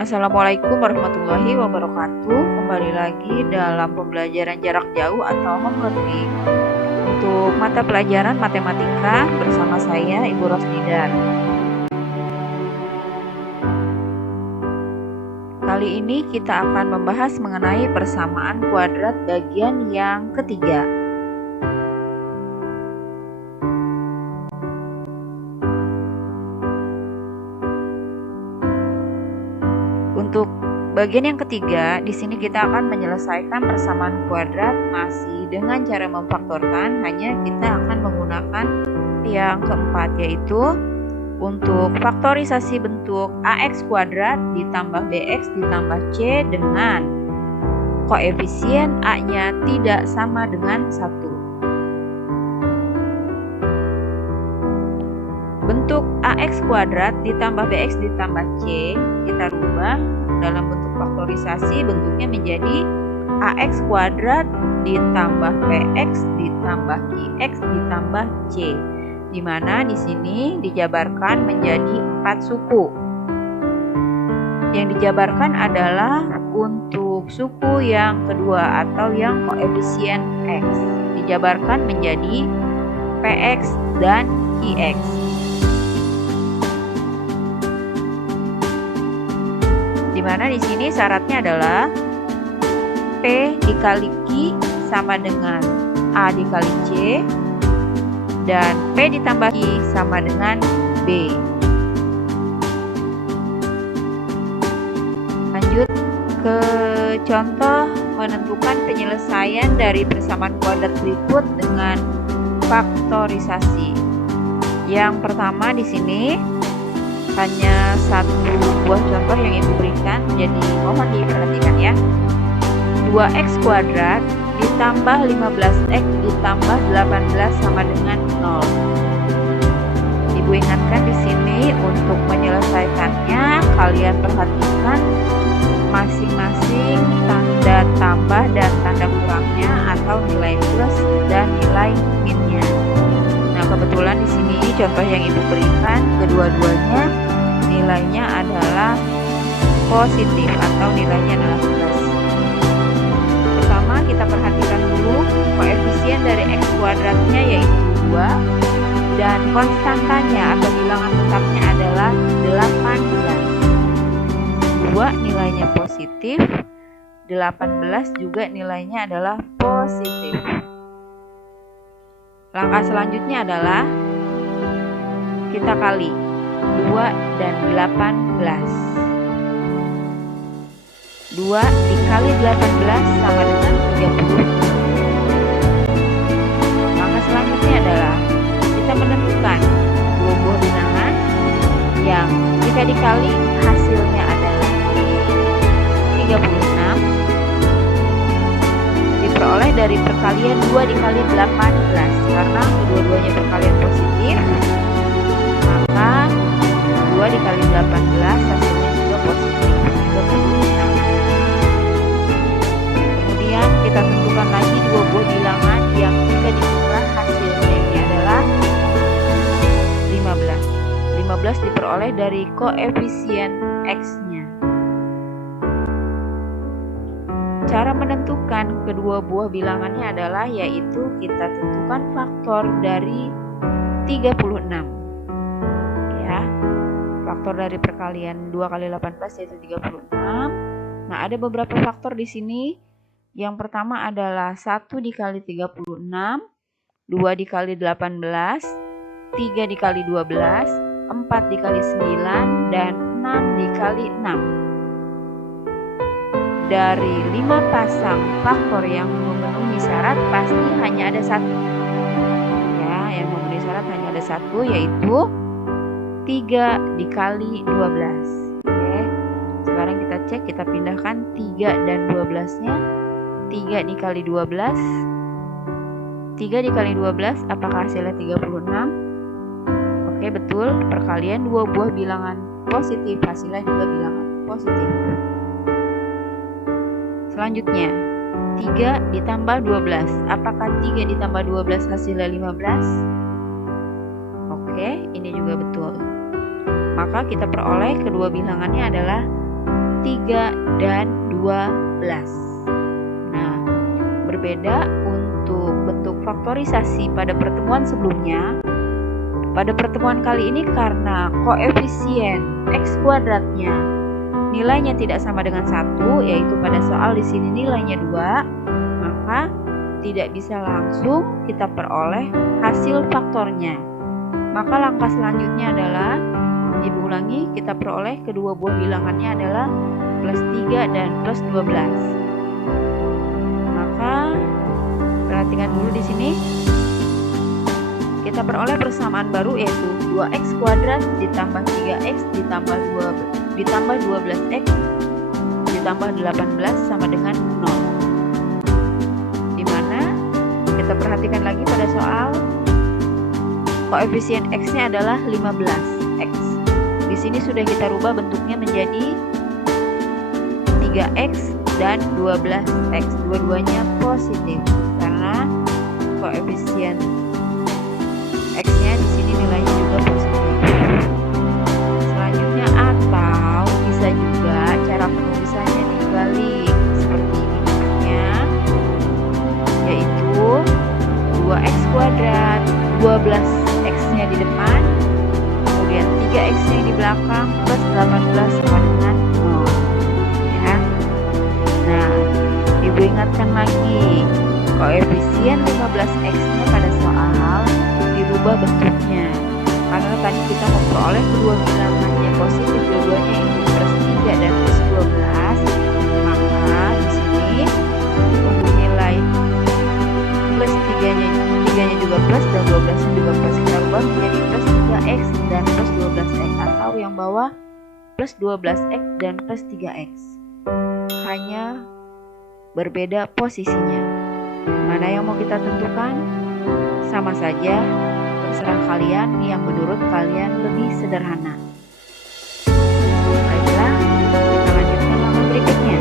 Assalamualaikum warahmatullahi wabarakatuh. Kembali lagi dalam pembelajaran jarak jauh atau home learning untuk mata pelajaran matematika bersama saya Ibu Rosnidar. Kali ini kita akan membahas mengenai persamaan kuadrat bagian yang ketiga. Untuk bagian yang ketiga, di sini kita akan menyelesaikan persamaan kuadrat masih dengan cara memfaktorkan, hanya kita akan menggunakan yang keempat, yaitu untuk faktorisasi bentuk AX kuadrat ditambah BX ditambah C dengan koefisien A-nya tidak sama dengan 1. Bentuk AX kuadrat ditambah BX ditambah C kita rubah dalam bentuk faktorisasi, bentuknya menjadi AX kuadrat ditambah PX ditambah QX ditambah C, di mana di sini dijabarkan menjadi 4 suku. Yang dijabarkan adalah untuk suku yang kedua atau yang koefisien X, dijabarkan menjadi PX dan QX. Di mana di sini syaratnya adalah P dikali Q sama dengan A dikali C dan P ditambah Q sama dengan B. Lanjut ke contoh menentukan penyelesaian dari persamaan kuadrat berikut dengan faktorisasi. Yang pertama di sini hanya satu buah contoh yang Ibu berikan, jadi mohon diperhatikan ya. 2x kuadrat ditambah 15x ditambah 18 sama dengan 0. Ibu ingatkan di sini untuk menyelesaikannya kalian perhatikan masing-masing tanda tambah dan tanda kurangnya atau nilai plus dan nilai minnya. Nah, kebetulan di sini contoh yang Ibu berikan kedua-duanya nilainya adalah positif atau nilainya adalah plus. Pertama kita perhatikan dulu koefisien dari x kuadratnya yaitu 2 dan konstantanya atau bilangan tetapnya adalah 18. 2 nilainya positif, 18 juga nilainya adalah positif. Langkah selanjutnya adalah kita kali 2 dan 18. 2 dikali 18 sama dengan 30. Langkah selanjutnya adalah kita menentukan dua buah bilangan yang jika dikali hasilnya adalah 36 diperoleh dari perkalian 2 dikali 18. Karena kedua-duanya perkalian positif, maka 2 dikali 18 hasilnya juga positif, 36. Kemudian kita tentukan lagi dua buah bilangan yang jika ditukar hasilnya ini adalah 15. 15 diperoleh dari koefisien X-nya. Cara menentukan kedua buah bilangannya adalah yaitu kita tentukan faktor dari 36. Ya. Faktor dari perkalian 2 kali 18 yaitu 36. Nah, ada beberapa faktor di sini. Yang pertama adalah 1 dikali 36, 2 dikali 18, 3 dikali 12, 4 dikali 9, dan 6 dikali 6. Dari 5 pasang faktor yang memenuhi syarat pasti hanya ada satu. Ya, yang memenuhi syarat hanya ada satu, yaitu 3 dikali 12. Oke. Sekarang kita cek, kita pindahkan 3 dan 12-nya. 3 dikali 12. 3 dikali 12 apakah hasilnya 36? Oke, betul. Perkalian dua buah bilangan positif, hasilnya juga bilangan positif. Selanjutnya 3 ditambah 12. Apakah 3 ditambah 12 hasilnya 15? Oke, ini juga betul. Maka kita peroleh kedua bilangannya adalah 3 dan 12. Nah, berbeda untuk bentuk faktorisasi pada pertemuan sebelumnya. Pada pertemuan kali ini karena koefisien X kuadratnya nilainya tidak sama dengan 1, yaitu pada soal di sini nilainya 2, maka tidak bisa langsung kita peroleh hasil faktornya. Maka langkah selanjutnya adalah, Ibu ulangi, kita peroleh kedua buah bilangannya adalah plus 3 dan plus 12. Maka perhatikan dulu di sini. Kita peroleh persamaan baru, yaitu 2x kuadrat ditambah 3x ditambah 12x ditambah 18 sama dengan 0. Dimana kita perhatikan lagi pada soal koefisien x-nya adalah 15x. Di sini sudah kita rubah bentuknya menjadi 3x dan 12x. Dua-duanya positif karena koefisien x-nya di sini nilainya juga positif. Selanjutnya, atau bisa juga cara penulisannya dibalik seperti ini, yaitu 2x kuadrat, 12x-nya di depan, kemudian 3x-nya di belakang, plus 18 sama dengan 0. Ya. Nah, Ibu ingatkan lagi, koefisien 15x-nya pada soal dirubah bentuknya. Karena tadi kita memperoleh kedua bilangannya positif, dua-duanya ini plus 3 dan plus 12, maka di sini untuk nilai plus 3-nya juga plus dan 12-nya juga plus, kita rubah menjadi plus 3x dan plus 12x, atau yang bawah plus 12x dan plus 3x. Hanya berbeda posisinya. Mana yang mau kita tentukan? Sama saja, terserah kalian yang menurut kalian lebih sederhana. Baiklah, kita lanjutkan halaman berikutnya.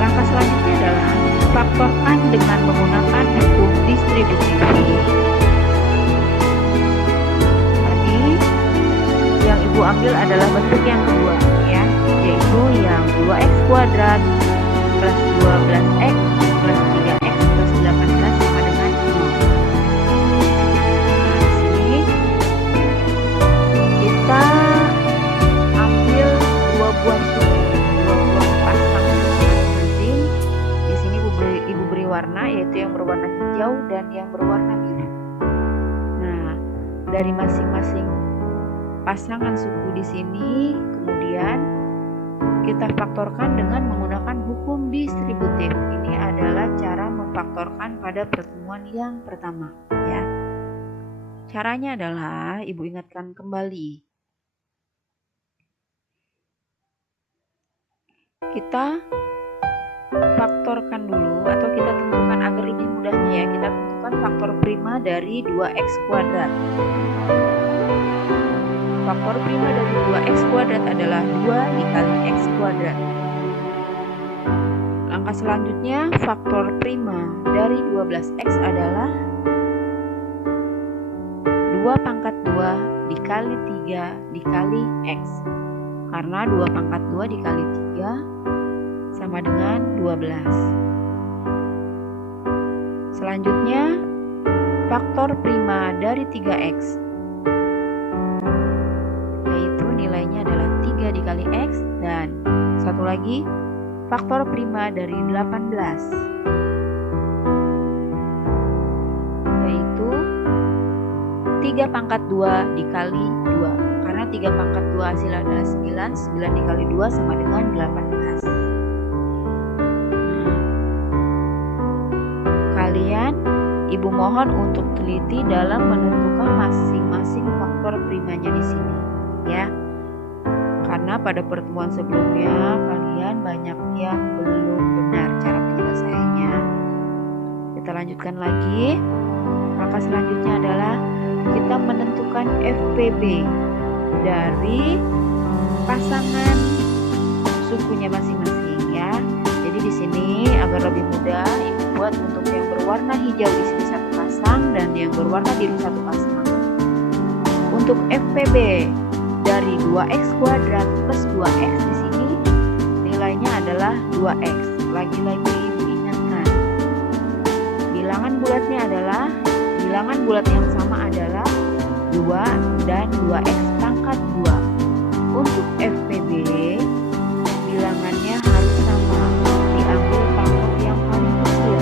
Langkah selanjutnya adalah faktorkan dengan menggunakan hukum distributif. Tadi yang Ibu ambil adalah bentuk yang kedua, ya, yaitu yang 2x kuadrat plus 12x plus 3x plus 18 sama dengan 0. Nah, di sini kita ambil dua buah pasangan masing-masing. Di sini Ibu beri warna, yaitu yang berwarna hijau dan yang berwarna biru. Nah, dari masing-masing pasangan suku di sini kemudian kita faktorkan dengan menggunakan hukum distributif. Ini adalah cara memfaktorkan pada pertemuan yang pertama, ya. Caranya adalah Ibu ingatkan kembali. Kita faktorkan dulu, atau kita tentukan agar lebih mudahnya, ya. Kita tentukan faktor prima dari 2x kuadrat. Faktor prima dari 2x kuadrat adalah 2 dikali x kuadrat. Langkah selanjutnya, faktor prima dari 12x adalah 2 pangkat 2 dikali 3 dikali x. Karena 2 pangkat 2 dikali 3 sama dengan 12. Selanjutnya, faktor prima dari 3x, yaitu nilainya adalah 3 dikali x, dan satu lagi faktor prima dari 18, yaitu 3 pangkat 2 dikali 2. Karena 3 pangkat 2 hasilnya adalah 9, 9 dikali 2 sama dengan 18. Nah, kalian, Ibu mohon untuk teliti dalam menentukan masing-masing faktor primanya di sini, ya. Karena pada pertemuan sebelumnya kalian banyak yang belum benar cara penyelesaiannya. Kita lanjutkan lagi. Langkah selanjutnya adalah kita menentukan FPB dari pasangan sukunya masing-masing, ya. Jadi di sini agar lebih mudah, Ibu buat untuk yang berwarna hijau di sini satu pasang dan yang berwarna biru satu pasang. Untuk FPB dari 2x kuadrat plus 2x di sini nilainya adalah 2x. Lagi-lagi Ibu ingatkan, bilangan bulat yang sama adalah 2 dan 2x pangkat 2. Untuk FPB bilangannya harus sama, diambil pangkat yang paling kecil.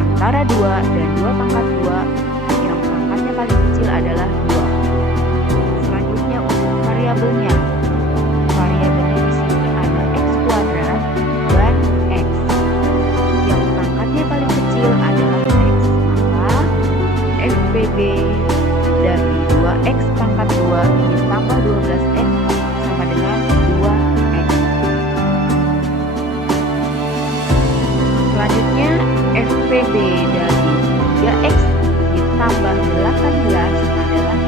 Antara 2 dan 2 pangkat 2 yang pangkatnya paling kecil adalah 2. Selanjutnya untuk variabelnya di sini ada x kuadrat dan x. Yang pangkatnya paling kecil adalah x. Maka FPB dari 2x pangkat 2 ditambah 12x sama dengan 2x. Selanjutnya FPB dari 3x ditambah 18 adalah 3.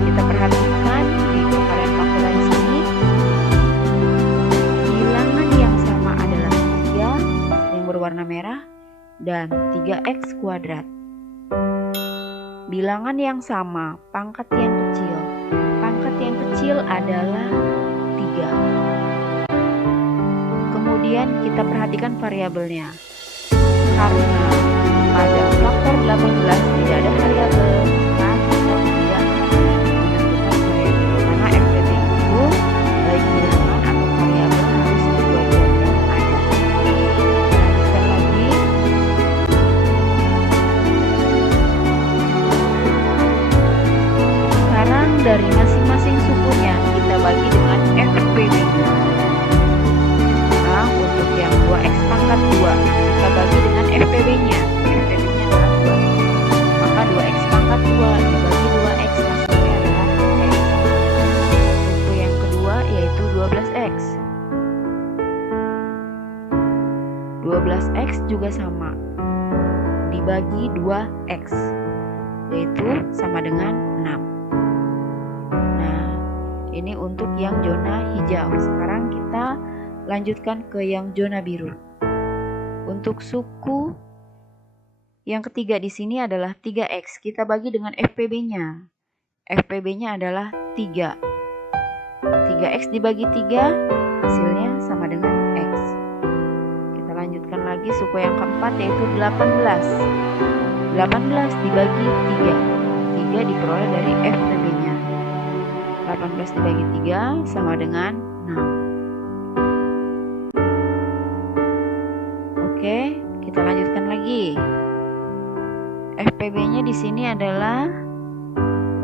Kita perhatikan di perkalian faktorial sini, bilangan yang sama adalah 3 yang berwarna merah dan 3x kuadrat. Bilangan yang sama, pangkat yang kecil. Pangkat yang kecil adalah 3. Kemudian kita perhatikan variabelnya. Karena pada faktor 18 tidak ada variabel, maka kita tidak menentukan variabel. Karena FPB itu baik bilangan atau variabel harus kedua-duanya ada. Lanjutkan lagi. Sekarang dari masing-masing sukunya kita bagi dengan FPB-nya. Nah, untuk yang 2x pangkat 2 kita bagi dengan FPB-nya. FPB-nya adalah 2. Maka 2x pangkat 2 dibagi 2x hasilnya adalah x. Suku yang kedua yaitu 12x. 12x juga sama, dibagi 2x, yaitu sama dengan 6. Nah, ini untuk yang zona hijau. Sekarang kita lanjutkan ke yang zona biru. Untuk suku yang ketiga di sini adalah 3x. Kita bagi dengan FPB-nya. FPB-nya adalah 3. 3x dibagi 3 hasilnya sama dengan x. Kita lanjutkan lagi suku yang keempat yaitu 18. 18 dibagi 3. 3 diperoleh dari FPB-nya. 18 dibagi 3 sama dengan 6. Oke, kita lanjutkan lagi. FPB-nya di sini adalah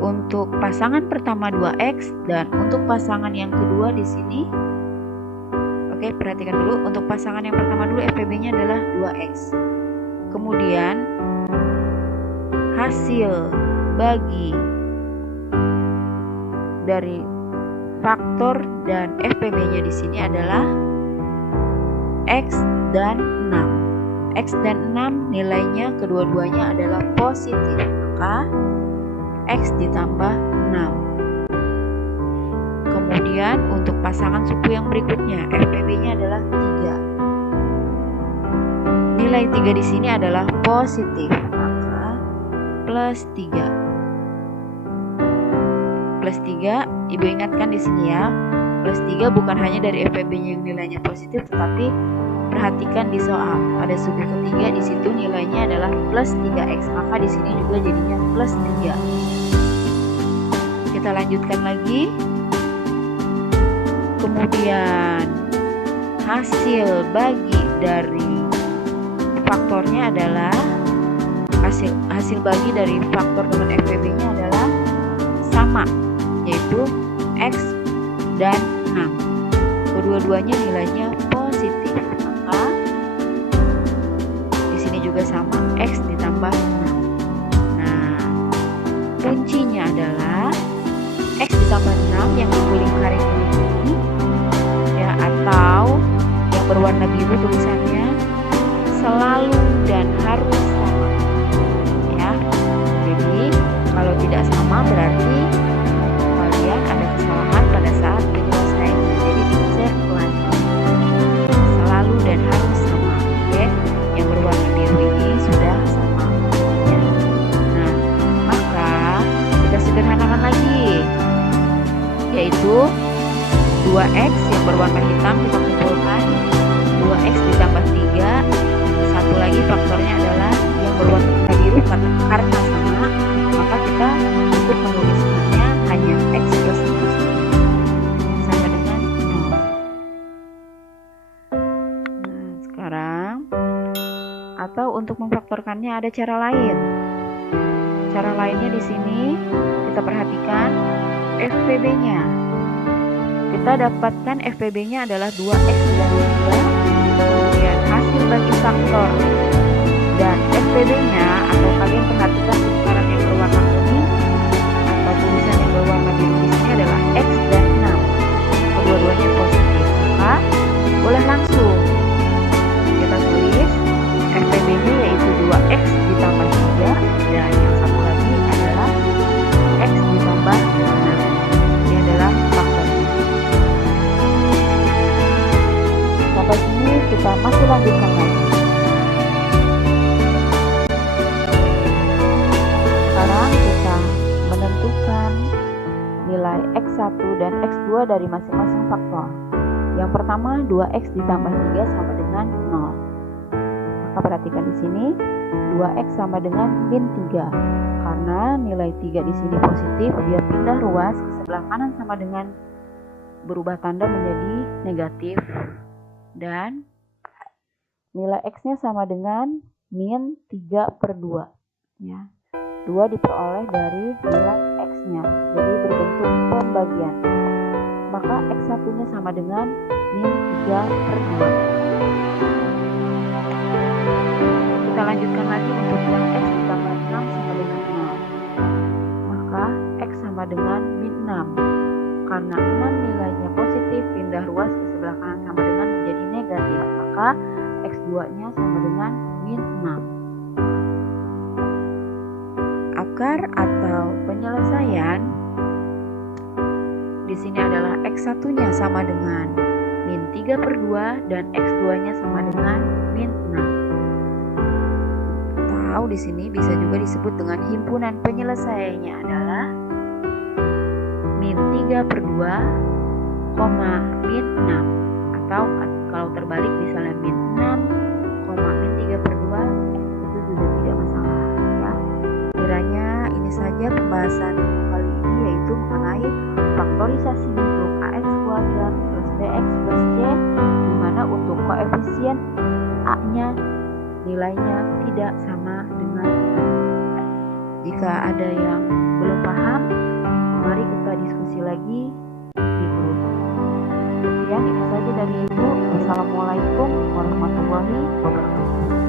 untuk pasangan pertama 2x dan untuk pasangan yang kedua di sini. Oke, perhatikan dulu. Untuk pasangan yang pertama dulu FPB-nya adalah 2x. Kemudian hasil bagi dari faktor dan FPB-nya di sini adalah x dan 6. X dan 6 nilainya kedua-duanya adalah positif, maka x ditambah 6. Kemudian untuk pasangan suku yang berikutnya FPB-nya adalah 3. Nilai 3 di sini adalah positif, maka plus 3. Plus 3, Ibu ingatkan di sini ya. Plus 3 bukan hanya dari FPB-nya yang nilainya positif, tetapi perhatikan di soal pada suku ketiga di situ nilainya adalah plus 3x, maka di sini juga jadinya plus 3. Kita lanjutkan lagi. Kemudian hasil bagi dari faktornya adalah hasil bagi dari faktor dengan FPB-nya adalah sama, yaitu x dan 6. Kedua-duanya nilainya positif. Di sini juga sama, x ditambah 6. Nah, kuncinya adalah x ditambah 6 yang diguling garis ini ya, atau yang berwarna biru tulisannya selalu dan harus sama ya. Jadi kalau tidak sama berarti kalian ada kesalahan pada saat penyelesaiannya. Jadi dicek lagi. Selalu dan harus sama. Oke, yang berwarna biru ini sudah sama ya. Nah, maka kita 2x yang berwarna hitam kita kumpulkan, 2x ditambah 3. Satu lagi faktornya adalah yang berwarna biru karena sama, maka kita untuk menuliskannya hanya x plus 1 sama dengan 0. Nah, sekarang atau untuk memfaktorkannya ada cara lain. Cara lainnya di sini kita perhatikan FPB-nya. Kita dapatkan FPB-nya adalah 2x dan 3, kemudian hasil bagi faktor. Dan FPB-nya, atau kalian perhatikan lingkaran yang berwarna kuning atau tulisan yang berwarna biru di sini adalah x dan 6. Kedua-duanya positif, maka boleh langsung kita tulis FPB-nya yaitu 2x ditambah 3, dan yang satu lagi adalah x ditambah 6. Ini adalah faktor. Sampai sini kita masih lanjutkan lagi. Sekarang kita menentukan nilai x1 dan x2 dari masing-masing faktor. Yang pertama 2x ditambah 3 sama dengan 0. Maka perhatikan di sini 2x sama dengan min 3. Karena nilai 3 di sini positif, dia pindah ruas ke sebelah kanan sama dengan berubah tanda menjadi negatif. Dan nilai x-nya sama dengan min 3/2. Ya. 2 diperoleh dari nilai x-nya, jadi berbentuk pembagian. Maka x1-nya sama dengan min 3/2. Kita lanjutkan lagi untuk yang x ditambah 6 sama dengan 0. Maka x sama dengan min 6. Karena 6 nilainya positif, pindah ruas ke sebelah kanan sama dengan menjadi negatif. Maka x2-nya sama dengan min 6. Akar atau penyelesaian di sini adalah x1-nya sama dengan min 3/2 dan x2-nya sama dengan min 6. Atau di sini bisa juga disebut dengan himpunan penyelesaiannya adalah min 3/2, min 6. Atau kalau terbalik misalnya min 6, min 3/2, itu juga tidak masalah ya. Kiranya ini saja pembahasan kali ini, yaitu mengenai faktorisasi bentuk ax kuadrat plus bx plus c, di mana untuk koefisien a-nya nilainya tidak sama dengan. Jika ada yang belum paham, mari kita diskusi lagi di grup. Sekian itu saja dari Ibu. Wassalamualaikum warahmatullahi wabarakatuh.